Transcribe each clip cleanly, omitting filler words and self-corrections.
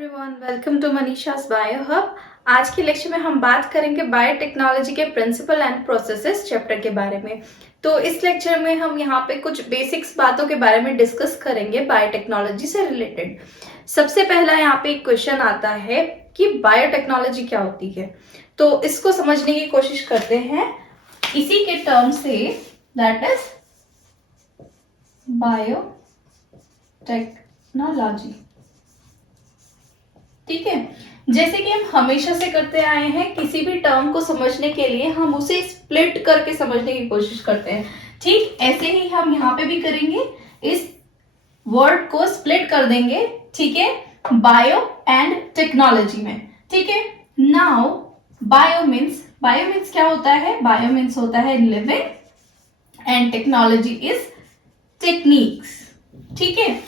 Everyone, welcome to Manisha's bio hub. आज के lecture में हम बात करेंगे बायोटेक्नोलॉजी के प्रिंसिपल एंड प्रोसेसेस चैप्टर के बारे में। तो इस लेक्चर में हम यहाँ पे कुछ बेसिक्स बातों के बारे में डिस्कस करेंगे बायोटेक्नोलॉजी से रिलेटेड। सबसे पहला यहाँ पे एक क्वेश्चन आता है कि बायोटेक्नोलॉजी क्या होती है, तो इसको समझने की कोशिश करते हैं इसी के टर्म से, दैट इज बायोटेक्नोलॉजी। ठीक है, जैसे कि हम हमेशा से करते आए हैं, किसी भी टर्म को समझने के लिए हम उसे स्प्लिट करके समझने की कोशिश करते हैं। ठीक ऐसे ही हम यहाँ पे भी करेंगे, इस वर्ड को स्प्लिट कर देंगे। ठीक है, बायो एंड टेक्नोलॉजी में। ठीक है, नाउ बायो मीन्स क्या होता है? बायो मीन्स होता है living and technology is techniques. ठीक है,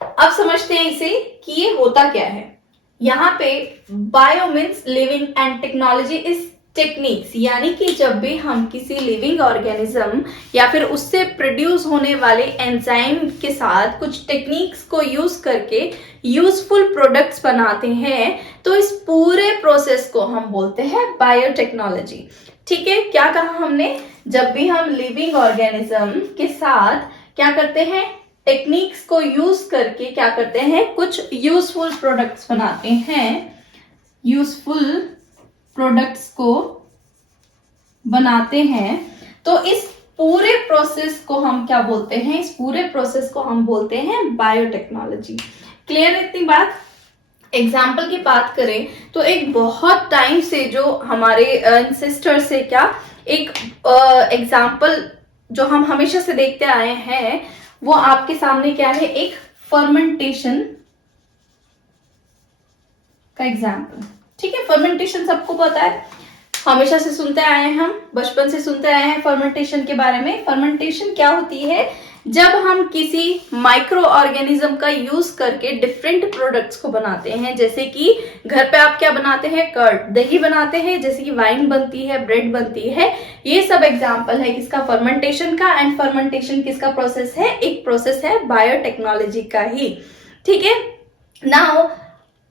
अब समझते हैं इसे कि ये होता क्या है। यहाँ पे bio means living and technology is techniques, यानी कि जब भी हम किसी लिविंग ऑर्गेनिज्म या फिर उससे प्रोड्यूस होने वाले एंजाइम के साथ कुछ टेक्निक्स को यूज करके यूजफुल प्रोडक्ट्स बनाते हैं, तो इस पूरे प्रोसेस को हम बोलते हैं बायोटेक्नोलॉजी। ठीक है, क्या कहा हमने? जब भी हम लिविंग ऑर्गेनिज्म के साथ क्या करते हैं, टेक्निक्स को यूज करके क्या करते हैं, कुछ यूजफुल प्रोडक्ट्स बनाते हैं, यूजफुल प्रोडक्ट्स को बनाते हैं, तो इस पूरे प्रोसेस को हम क्या बोलते हैं? इस पूरे प्रोसेस को हम बोलते हैं बायोटेक्नोलॉजी। क्लियर है इतनी बात? एग्जाम्पल की बात करें तो एक बहुत टाइम से जो हमारे एंसेस्टर से क्या एक एग्जाम्पल जो हम हमेशा से देखते आए हैं, वो आपके सामने क्या है? एक फर्मेंटेशन का एग्जाम्पल। ठीक है, फर्मेंटेशन सबको पता है, हमेशा से सुनते आए हैं, हम बचपन से सुनते आए हैं फर्मेंटेशन के बारे में। फर्मेंटेशन क्या होती है? जब हम किसी माइक्रो ऑर्गेनिज्म का यूज करके डिफरेंट प्रोडक्ट्स को बनाते हैं, जैसे कि घर पे आप क्या बनाते हैं? कर्ड, दही बनाते हैं, जैसे कि वाइन बनती है, ब्रेड बनती है, ये सब एग्जांपल है किसका? फर्मेंटेशन का। एंड फर्मेंटेशन किसका प्रोसेस है? एक प्रोसेस है बायोटेक्नोलॉजी का ही। ठीक है, नाउ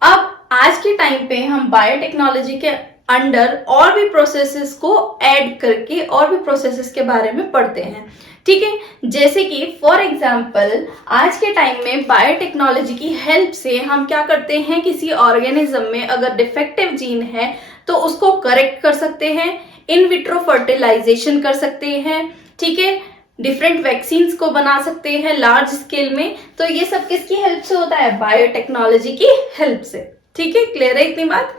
अब आज के टाइम पे हम बायोटेक्नोलॉजी के अंडर और भी प्रोसेसेस को ऐड करके और भी प्रोसेसेस के बारे में पढ़ते हैं। ठीक है, जैसे कि फॉर एग्जांपल आज के टाइम में बायोटेक्नोलॉजी की हेल्प से हम क्या करते हैं, किसी ऑर्गेनिज्म में अगर डिफेक्टिव जीन है तो उसको करेक्ट कर सकते हैं, इन विट्रो फर्टिलाइजेशन कर सकते हैं। ठीक है, डिफरेंट वैक्सीन्स को बना सकते हैं लार्ज स्केल में। तो ये सब किसकी हेल्प से होता है? बायोटेक्नोलॉजी की हेल्प से। ठीक है, क्लियर है इतनी बात?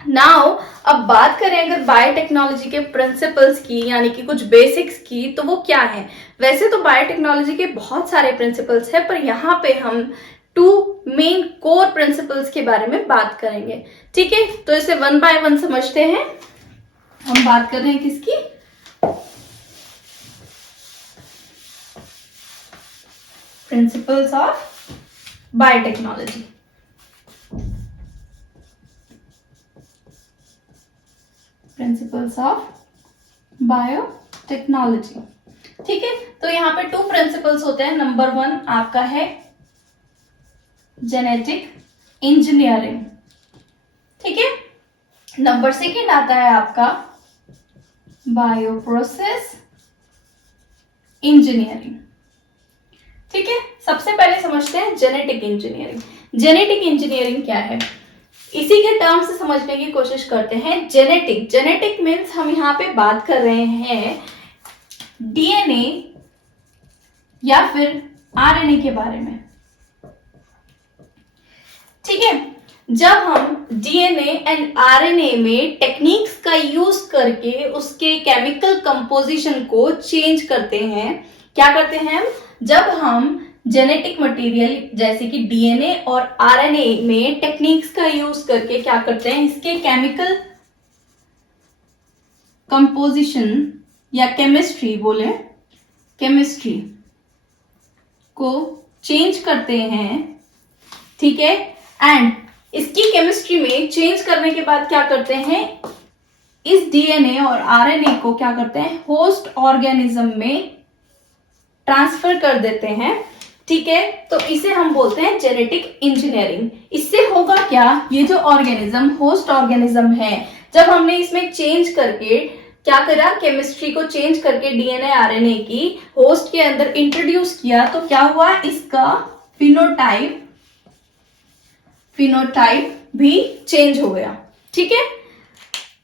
नाउ अब बात करें अगर बायोटेक्नोलॉजी के प्रिंसिपल्स की, यानी कि कुछ बेसिक्स की, तो वो क्या है? वैसे तो बायोटेक्नोलॉजी के बहुत सारे प्रिंसिपल्स है, पर यहाँ पे हम 2 मेन कोर प्रिंसिपल्स के बारे में बात करेंगे। ठीक है, तो इसे वन बाय वन समझते हैं। हम बात कर रहे हैं किसकी? Principles of biotechnology. Principles of biotechnology. ठीक है, तो यहाँ पे 2 प्रिंसिपल्स होते हैं। नंबर 1 आपका है जेनेटिक इंजीनियरिंग। ठीक है, नंबर 2 आता है आपका बायोप्रोसेस इंजीनियरिंग। ठीक है, सबसे पहले समझते हैं जेनेटिक इंजीनियरिंग। जेनेटिक इंजीनियरिंग क्या है, इसी के टर्म से समझने की कोशिश करते हैं। जेनेटिक मीन्स हम यहाँ पे बात कर रहे हैं डीएनए या फिर आरएनए के बारे में। ठीक है, जब हम डीएनए एंड आरएनए में टेक्निक्स का यूज करके उसके केमिकल कंपोजिशन को चेंज करते हैं, क्या करते हैं हम? जब हम जेनेटिक मटेरियल जैसे कि डीएनए और आरएनए में टेक्निक्स का यूज करके क्या करते हैं, इसके केमिकल कंपोजिशन या केमिस्ट्री बोले, केमिस्ट्री को चेंज करते हैं। ठीक है, एंड इसकी केमिस्ट्री में चेंज करने के बाद क्या करते हैं, इस डीएनए और आरएनए को क्या करते हैं, होस्ट ऑर्गेनिज्म में ट्रांसफर कर देते हैं। ठीक है, तो इसे हम बोलते हैं जेनेटिक इंजीनियरिंग। इससे होगा क्या, ये जो ऑर्गेनिज्म होस्ट ऑर्गेनिज्म है, जब हमने इसमें चेंज करके क्या करा, केमिस्ट्री को चेंज करके डीएनए आरएनए की होस्ट के अंदर इंट्रोड्यूस किया, तो क्या हुआ, इसका फिनोटाइप भी चेंज हो गया। ठीक है,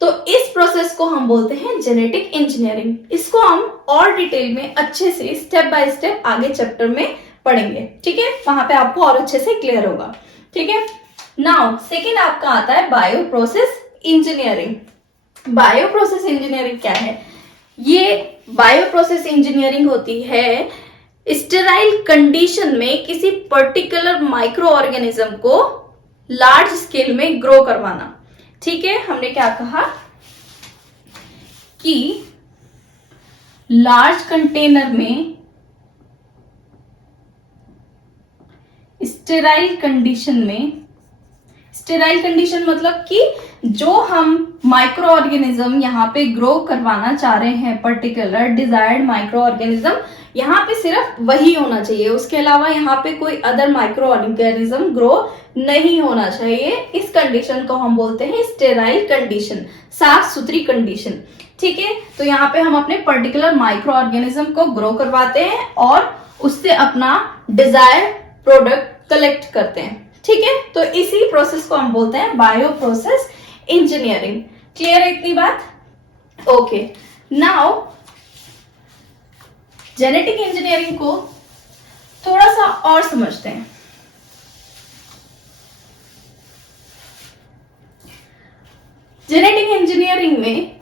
तो इस प्रोसेस को हम बोलते हैं जेनेटिक इंजीनियरिंग। इसको हम और डिटेल में अच्छे से स्टेप बाय स्टेप आगे चैप्टर में पढ़ेंगे। ठीक है, वहां पे आपको और अच्छे से क्लियर होगा। ठीक है, नाउ सेकेंड आपका आता है bio process engineering. Bio process engineering क्या है, ये बायो प्रोसेस इंजीनियरिंग होती है स्टेराइल कंडीशन में किसी पर्टिकुलर माइक्रो ऑर्गेनिज्म को लार्ज स्केल में ग्रो करवाना। ठीक है, हमने क्या कहा कि लार्ज कंटेनर में स्टेराइल कंडीशन मतलब कि जो हम माइक्रो ऑर्गेनिज्म यहाँ पे ग्रो करवाना चाह रहे हैं, पर्टिकुलर डिजायर्ड माइक्रो ऑर्गेनिज्म, यहाँ पे सिर्फ वही होना चाहिए, उसके अलावा यहाँ पे कोई अदर माइक्रो ऑर्गेनिज्म ग्रो नहीं होना चाहिए। इस कंडीशन को हम बोलते हैं स्टेराइल कंडीशन, साफ सुथरी कंडीशन। ठीक है, तो यहाँ पे हम अपने पर्टिकुलर माइक्रो ऑर्गेनिज्म को ग्रो करवाते हैं और उससे अपना डिजायर प्रोडक्ट कलेक्ट करते हैं। ठीक है, तो इसी प्रोसेस को हम बोलते हैं बायो प्रोसेस इंजीनियरिंग। क्लियर है इतनी बात? ओके, नाउ जेनेटिक इंजीनियरिंग को थोड़ा सा और समझते हैं। जेनेटिक इंजीनियरिंग में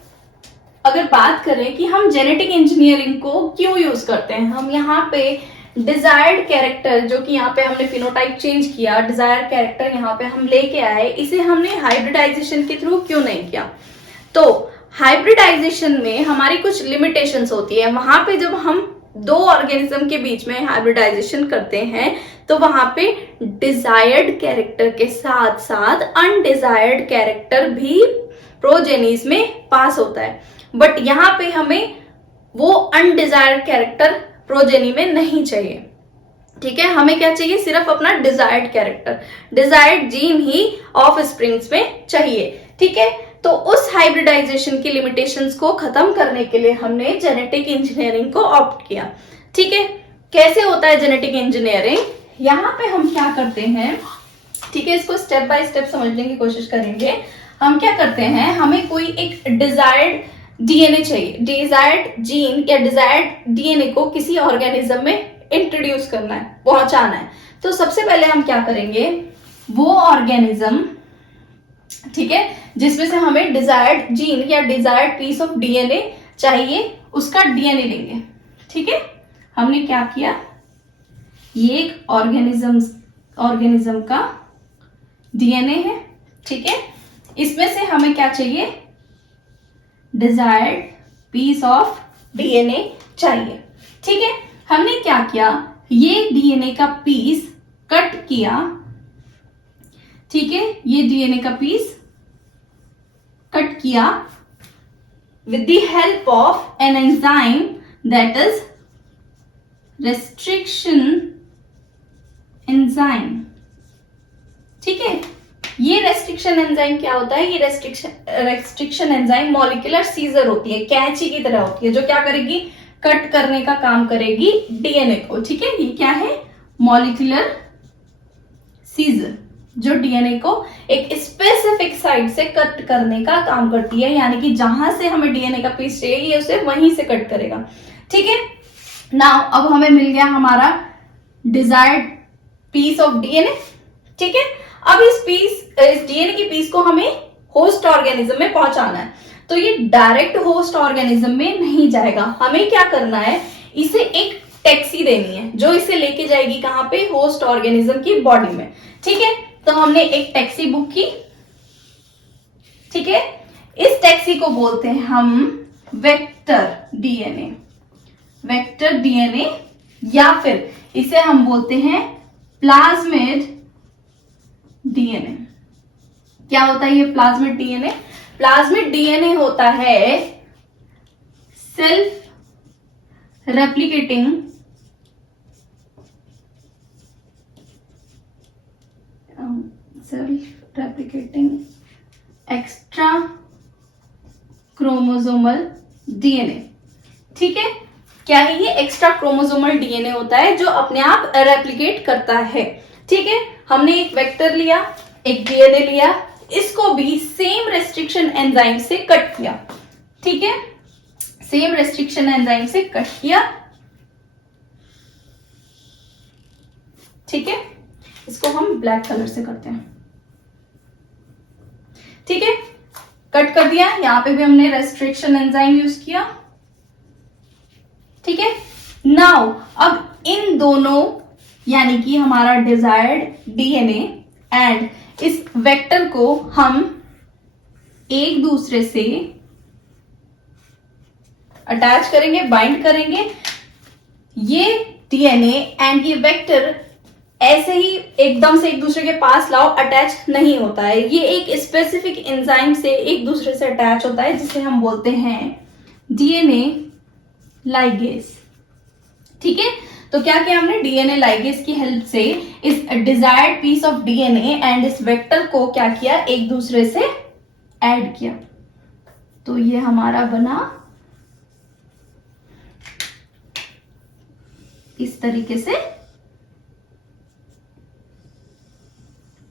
अगर बात करें कि हम जेनेटिक इंजीनियरिंग को क्यों यूज करते हैं, हम यहाँ पे डिजायर्ड कैरेक्टर, जो कि यहाँ पे हमने फिनोटाइप चेंज किया, डिजायर्ड कैरेक्टर यहाँ पे हम लेके आए, इसे हमने हाइब्रिडाइजेशन के थ्रू क्यों नहीं किया? तो हाइब्रिडाइजेशन में हमारी कुछ लिमिटेशंस होती है। वहां पे जब हम दो ऑर्गेनिज्म के बीच में हाइब्रिडाइजेशन करते हैं तो वहां पे डिजायर्ड कैरेक्टर के साथ साथ अनडिजायर्ड कैरेक्टर भी प्रोजेनीज में पास होता है, बट यहाँ पे हमें वो अनडिजायर्ड कैरेक्टर प्रोजेनी में नहीं चाहिए। ठीक है, हमें क्या चाहिए, सिर्फ अपना desired character, desired gene he of springs में चाहिए। ठीक है, तो उस हाइब्रिडाइजेशन की लिमिटेशंस को खत्म करने के लिए हमने जेनेटिक इंजीनियरिंग को ऑप्ट किया। ठीक है, कैसे होता है जेनेटिक इंजीनियरिंग, यहाँ पे हम क्या करते हैं, ठीक है, इसको स्टेप बाय स्टेप समझने की कोशिश करेंगे। हम क्या करते हैं, हमें कोई एक डिजायर्ड डीएनए चाहिए, डिजायर्ड जीन या डिजायर्ड डीएनए को किसी ऑर्गेनिज्म में इंट्रोड्यूस करना है, पहुंचाना है। तो सबसे पहले हम क्या करेंगे, वो ऑर्गेनिज्म, ठीक है, जिसमें से हमें डिजायर्ड जीन या डिजायर्ड पीस ऑफ डीएनए चाहिए, उसका डीएनए लेंगे। ठीक है, हमने क्या किया, ये एक ऑर्गेनिज्म का डीएनए है। ठीक है, इसमें से हमें क्या चाहिए, डिजायर्ड पीस ऑफ डीएनए चाहिए। ठीक है, हमने क्या किया, ये डीएनए का पीस कट किया। ठीक है, ये डीएनए का पीस कट किया with the help of an enzyme that is restriction enzyme। ठीक है, ये रेस्ट्रिक्शन एंजाइम क्या होता है, ये रेस्ट्रिक्शन एंजाइम मॉलिक्यूलर सीजर होती है, कैंची की तरह होती है, जो क्या करेगी, कट करने का काम करेगी डीएनए को। ठीक है, ये क्या है, मॉलिक्यूलर सीजर, जो डीएनए को एक स्पेसिफिक साइड से कट करने का काम करती है, यानी कि जहां से हमें डीएनए का पीस चाहिए ये उसे वहीं से कट करेगा। ठीक है, नाउ अब हमें मिल गया हमारा डिजायर्ड पीस ऑफ डीएनए। ठीक है, अब इस डीएनए की पीस को हमें होस्ट ऑर्गेनिज्म में पहुंचाना है, तो ये डायरेक्ट होस्ट ऑर्गेनिज्म में नहीं जाएगा। हमें क्या करना है, इसे एक टैक्सी देनी है जो इसे लेके जाएगी कहां पे, होस्ट ऑर्गेनिज्म की बॉडी में। ठीक है, तो हमने एक टैक्सी बुक की। ठीक है, इस टैक्सी को बोलते हैं हम वेक्टर डीएनए, वेक्टर डीएनए, या फिर इसे हम बोलते हैं प्लाज्मिड डीएनए। क्या होता है ये प्लाज्मिड डीएनए? प्लाज्मिड डीएनए होता है सेल्फ रेप्लिकेटिंग क्रोमोसोमल डीएनए। ठीक है, क्या है ये? एक्स्ट्रा क्रोमोसोमल डीएनए होता है जो अपने आप रेप्लिकेट करता है। ठीक है, हमने एक वेक्टर लिया, एक डीएनए लिया, इसको भी सेम रेस्ट्रिक्शन एंजाइम से कट किया। ठीक है, सेम रेस्ट्रिक्शन एंजाइम से कट किया। ठीक है, इसको हम ब्लैक कलर से करते हैं। ठीक है, कट कर दिया, यहां पे भी हमने रेस्ट्रिक्शन एंजाइम यूज किया। ठीक है, नाउ अब इन दोनों यानी कि हमारा डिजायर्ड डीएनए एंड इस वेक्टर को हम एक दूसरे से अटैच करेंगे, बाइंड करेंगे। ये डीएनए एंड ये वेक्टर ऐसे ही एकदम से एक दूसरे के पास लाओ अटैच नहीं होता है, ये एक स्पेसिफिक एंजाइम से एक दूसरे से अटैच होता है जिसे हम बोलते हैं डीएनए लाइगेज। ठीक है, तो क्या किया हमने? डीएनए लाइगेज की हेल्प से इस desired piece of DNA and इस वेक्टर को क्या किया? एक दूसरे से ऐड किया। तो ये हमारा बना इस तरीके से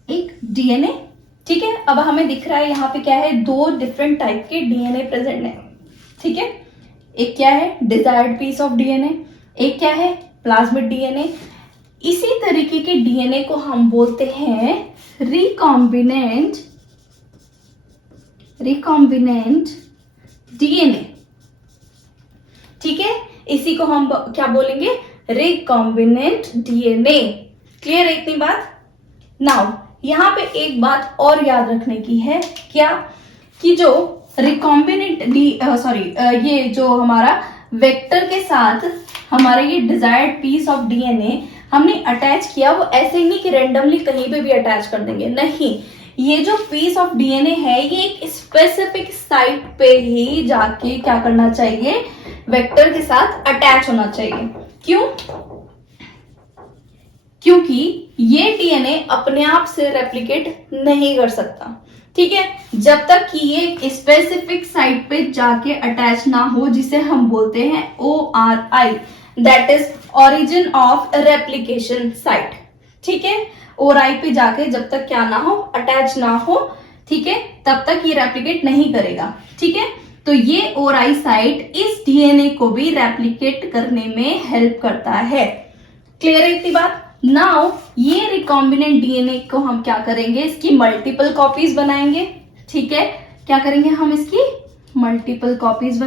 एक डीएनए। ठीक है, अब हमें दिख रहा है यहाँ पे क्या है? दो डिफरेंट टाइप के डीएनए प्रेजेंट है। ठीक है, एक क्या है? डिजायर्ड पीस ऑफ डीएनए, एक क्या है? Plasmid DNA. इसी तरीके के डीएनए को हम बोलते हैं रिकॉम्बिनेंट डीएनए। ठीक है, इसी को हम क्या बोलेंगे? Recombinant DNA. क्लियर है इतनी बात? नाउ यहां पे एक बात और याद रखने की है, क्या? कि जो रिकॉम्बिनेंट ये जो हमारा वेक्टर के साथ हमारा ये डिजायर्ड पीस ऑफ डीएनए हमने अटैच किया, वो ऐसे नहीं कि रेंडमली कहीं पे भी अटैच कर देंगे, नहीं। ये जो पीस ऑफ डीएनए है ये एक स्पेसिफिक साइट पे ही जाके क्या करना चाहिए? वेक्टर के साथ अटैच होना चाहिए। क्यों? क्योंकि ये डीएनए अपने आप से रेप्लिकेट नहीं कर सकता। ठीक है, जब तक कि ये स्पेसिफिक साइट पे जाके अटैच ना हो, जिसे हम बोलते हैं ORI, that is origin of replication site. ठीक है, ORI पे जाके जब तक क्या ना हो? अटैच ना हो। ठीक है, तब तक ये रेप्लिकेट नहीं करेगा। ठीक है, तो ये ORI साइट इस डीएनए को भी रेप्लिकेट करने में हेल्प करता है। क्लियर है इतनी बात? नाउ ये रिकॉम्बिनेंट डीएनए को हम क्या करेंगे? इसकी मल्टीपल कॉपीज बनाएंगे। ठीक है, क्या करेंगे हम? इसकी मल्टीपल कॉपीज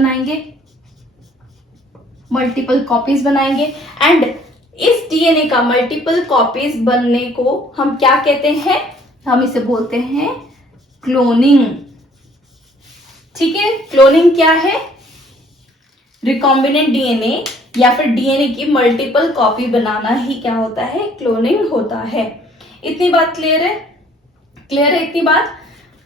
बनाएंगे एंड इस डीएनए का मल्टीपल कॉपीज बनने को हम क्या कहते हैं? हम इसे बोलते हैं क्लोनिंग। ठीक है, क्लोनिंग क्या है? रिकॉम्बिनेंट डीएनए या फिर डीएनए की मल्टीपल कॉपी बनाना ही क्या होता है? क्लोनिंग होता है। इतनी बात क्लियर है? क्लियर है इतनी बात?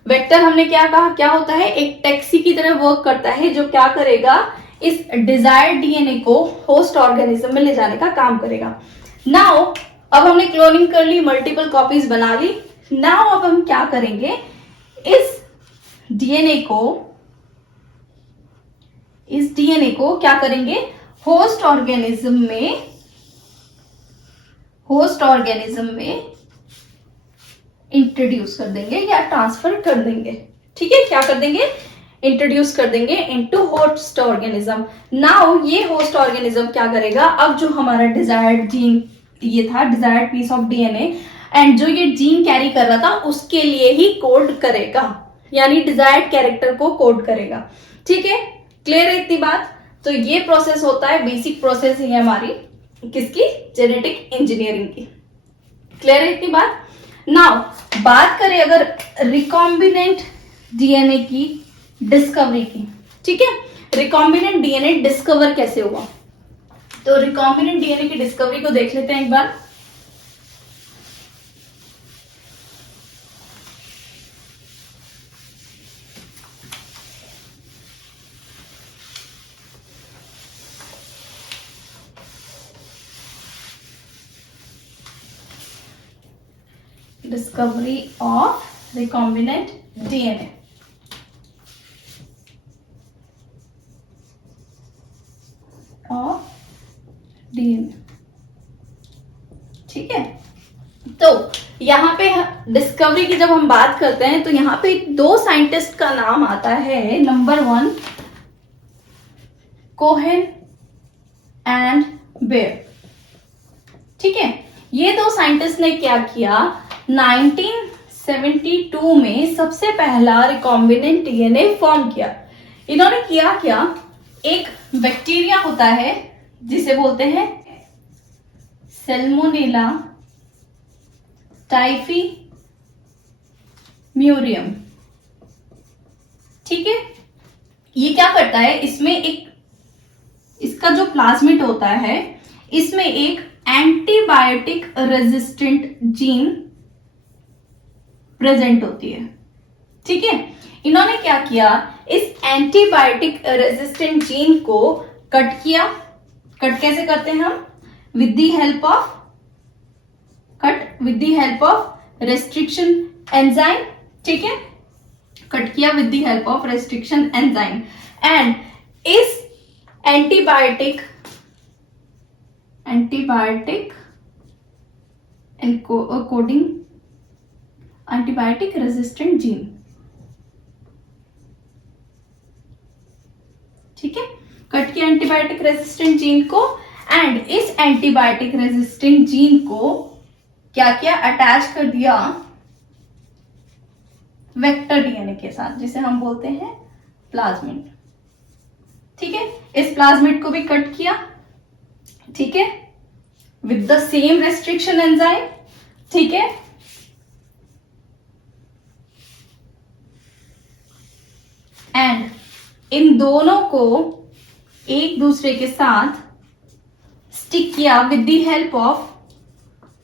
वेक्टर हमने क्या कहा? क्या होता है? एक टैक्सी की तरह वर्क करता है, जो क्या करेगा? इस डिजायर्ड डीएनए को होस्ट ऑर्गेनिज्म में ले जाने का काम करेगा। नाउ अब हमने क्लोनिंग कर ली, मल्टीपल कॉपीज बना ली। नाउ अब हम क्या करेंगे? इस डीएनए को क्या करेंगे? होस्ट ऑर्गेनिज्म में इंट्रोड्यूस कर देंगे या ट्रांसफर कर देंगे। ठीक है, क्या कर देंगे? इंट्रोड्यूस कर देंगे इनटू होस्ट ऑर्गेनिज्म। नाउ ये होस्ट ऑर्गेनिज्म क्या करेगा? अब जो हमारा डिजायर्ड जीन ये था, desired piece of DNA, and जो ये जीन कैरी कर रहा था उसके लिए ही कोड करेगा, यानी डिजायर्ड कैरेक्टर को कोड करेगा। ठीक है, क्लियर है इतनी बात? तो ये प्रोसेस होता है, बेसिक प्रोसेस है हमारी किसकी? जेनेटिक इंजीनियरिंग की। क्लियर है इतनी बात? नाउ बात करें अगर रिकॉम्बिनेंट डीएनए की डिस्कवरी की। ठीक है, रिकॉम्बिनेंट डीएनए डिस्कवर कैसे हुआ? तो रिकॉम्बिनेंट डीएनए की डिस्कवरी को देख लेते हैं एक बार। Discovery of recombinant DNA. यहाँ पे डिस्कवरी की जब हम बात करते हैं तो यहाँ पे दो साइंटिस्ट का नाम आता है। Number 1 Cohen and Boyer. ठीक है, ये दो साइंटिस्ट ने क्या किया, 1972 में सबसे पहला रिकॉम्बिनेंट डीएनए फॉर्म किया। इन्होंने किया क्या, एक बैक्टीरिया होता है जिसे बोलते हैं सैल्मोनेला टाइफीम्यूरियम। ठीक है, ये क्या करता है, इसमें एक इसका जो प्लाज्मिड होता है इसमें एक एंटीबायोटिक रेजिस्टेंट जीन प्रेजेंट होती है। ठीक है, इन्होंने क्या किया, इस एंटीबायोटिक रेजिस्टेंट जीन को कट किया। कट कैसे करते हैं हम, with the help of restriction enzyme. ठीक है, कट किया with the help of restriction enzyme. And इस antibiotic coding antibiotic resistant gene. ठीक है, कट किया एंटीबायोटिक रेजिस्टेंट जीन को, एंड इस एंटीबायोटिक रेजिस्टेंट जीन को क्या किया, अटैच कर दिया वेक्टर डीएनए के साथ, जिसे हम बोलते हैं प्लाज्मिड। ठीक है, इस प्लाज्मिड को भी कट किया। ठीक है, with the same restriction enzyme. ठीक है, एंड इन दोनों को एक दूसरे के साथ स्टिक किया with the help of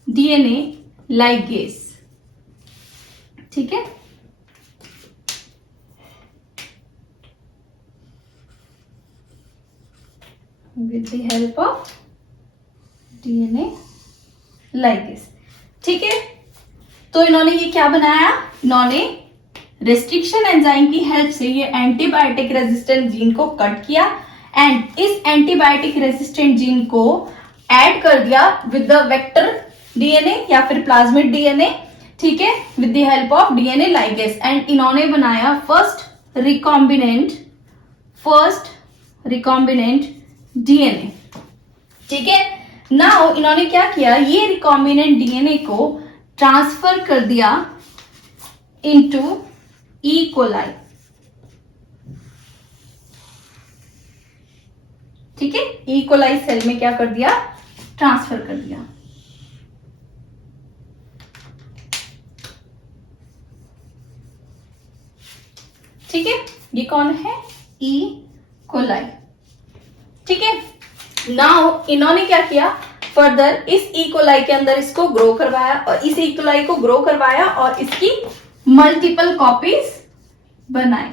DNA ligase. ठीक है, with the help of DNA ligase. ठीक है, तो इन्होंने ये क्या बनाया, इन्होंने रेस्ट्रिक्शन एंजाइम की हेल्प से ये एंटीबायोटिक रेजिस्टेंट जीन को कट किया, एंड इस एंटीबायोटिक रेजिस्टेंट जीन को ऐड कर दिया विद द वेक्टर डीएनए या फिर प्लाज्मिड डीएनए। ठीक है, with the help of DNA ligase, and इन्होंने बनाया फर्स्ट रिकॉम्बिनेंट डीएनए। ठीक है, नाउ इन्होंने क्या किया, ये रिकॉम्बिनेंट डीएनए को ट्रांसफर कर दिया इनटू ई कोलाई। ठीक है, ई कोलाई सेल में क्या कर दिया, ट्रांसफर कर दिया। ठीक है, ये कौन है, ई कोलाई। ठीक है, नाउ इन्होंने क्या किया, फर्दर इस ई कोलाई के अंदर इसको ग्रो करवाया, और इस ई कोलाई को ग्रो करवाया और इसकी मल्टीपल कॉपीज बनाई।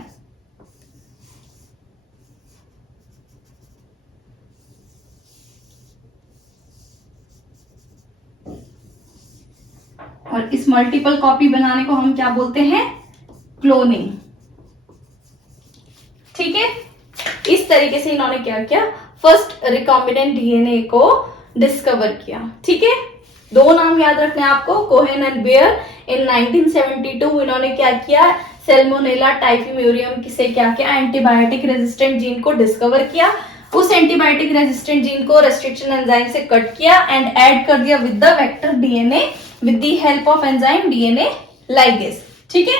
और इस मल्टीपल कॉपी बनाने को हम क्या बोलते हैं, क्लोनिंग। ठीक है, इस तरीके से इन्होंने क्या किया, फर्स्ट रिकॉम्बिनेंट डीएनए को डिस्कवर किया। ठीक है, दो नाम याद रखने आपको, कोहेन एंड बेयर। इन 1972 इन्होंने क्या किया, सैल्मोनेला टाइफीम्यूरियम से क्या किया, एंटीबायोटिक रेजिस्टेंट जीन को डिस्कवर किया। उस एंटीबायोटिक रेजिस्टेंट जीन को रेस्ट्रिक्शन एंजाइम से कट किया एंड ऐड कर दिया with the vector DNA with the help of enzyme DNA ligase. ठीक है,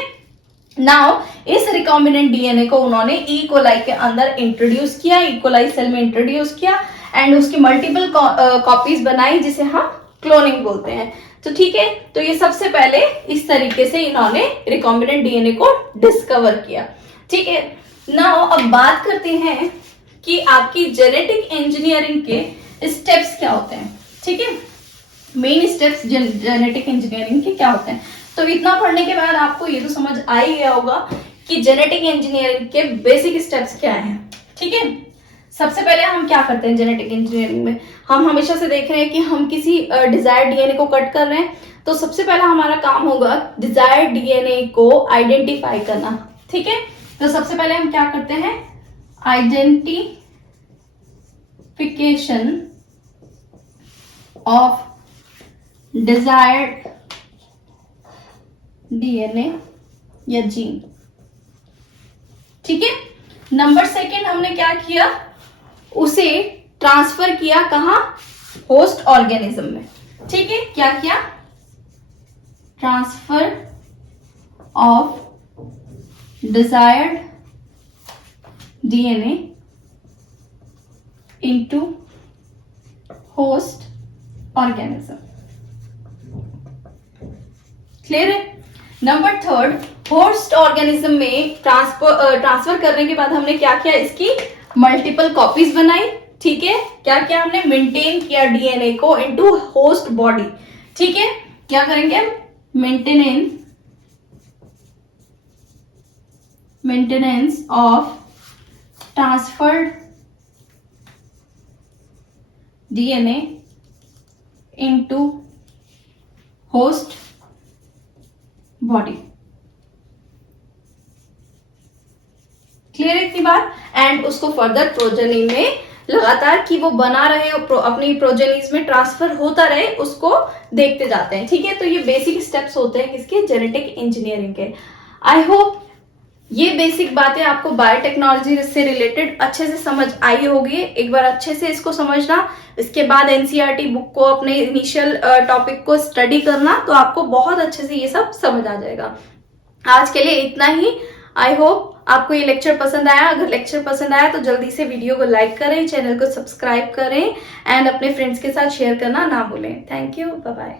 नाउ इस रिकॉम्बिनेंट डीएनए को उन्होंने ई कोलाई के अंदर इंट्रोड्यूस किया, ई कोलाई सेल में इंट्रोड्यूस किया, एंड उसकी मल्टीपल कॉपीज बनाई, जिसे हम क्लोनिंग बोलते हैं। तो ठीक है, तो ये सबसे पहले इस तरीके से इन्होंने रिकॉम्बिनेंट डीएनए को डिस्कवर किया। ठीक है, नाउ अब बात करते हैं कि आपकी जेनेटिक इंजीनियरिंग के स्टेप्स क्या होते हैं। ठीक है, मेन स्टेप्स जेनेटिक इंजीनियरिंग के क्या होते हैं। तो इतना पढ़ने के बाद आपको ये तो समझ आ ही गया होगा कि जेनेटिक इंजीनियरिंग के बेसिक स्टेप्स क्या हैं। ठीक है, सबसे पहले हम क्या करते हैं जेनेटिक इंजीनियरिंग में, हम हमेशा से देख रहे हैं कि हम किसी डिजायर्ड डीएनए को कट कर रहे हैं, तो सबसे पहला हमारा काम होगा डिजायर्ड डीएनए को आइडेंटिफाई करना। ठीक है, तो सबसे पहले हम क्या करते हैं, आइडेंटिफिकेशन ऑफ डिजायर्ड डीएनए या जीन। ठीक है। नंबर सेकंड हमने क्या किया, उसे ट्रांसफर किया कहां, होस्ट ऑर्गेनिज्म में। ठीक है, क्या किया, transfer of desired DNA into host organism. Clear है। नंबर थर्ड, होस्ट ऑर्गेनिज्म में ट्रांसफर करने के बाद हमने क्या किया, इसकी मल्टीपल कॉपीज बनाई। ठीक है, क्या किया हमने, मेंटेन किया डीएनए को इनटू होस्ट बॉडी। ठीक है, क्या करेंगे हम, maintenance of transferred DNA into host body. Clear है इतनी बात। एंड उसको फर्दर प्रोजेनी में लगातार कि वो बना रहे, अपनी प्रोजेनीज में ट्रांसफर होता रहे, उसको देखते जाते हैं। ठीक है, तो ये बेसिक स्टेप्स होते हैं किसके, जेनेटिक इंजीनियरिंग के। आई होप ये बेसिक बातें आपको बायोटेक्नोलॉजी से रिलेटेड अच्छे से समझ आई होगी। एक बार अच्छे से इसको समझना, इसके बाद एनसीईआरटी बुक को, अपने इनिशियल टॉपिक को स्टडी करना, तो आपको बहुत अच्छे से ये सब समझ आ जाएगा। आज के लिए इतना ही। आई होप आपको ये लेक्चर पसंद आया। अगर लेक्चर पसंद आया तो जल्दी से वीडियो को लाइक करें, चैनल को सब्सक्राइब करें एंड अपने फ्रेंड्स के साथ शेयर करना ना भूलें। Thank you, bye bye.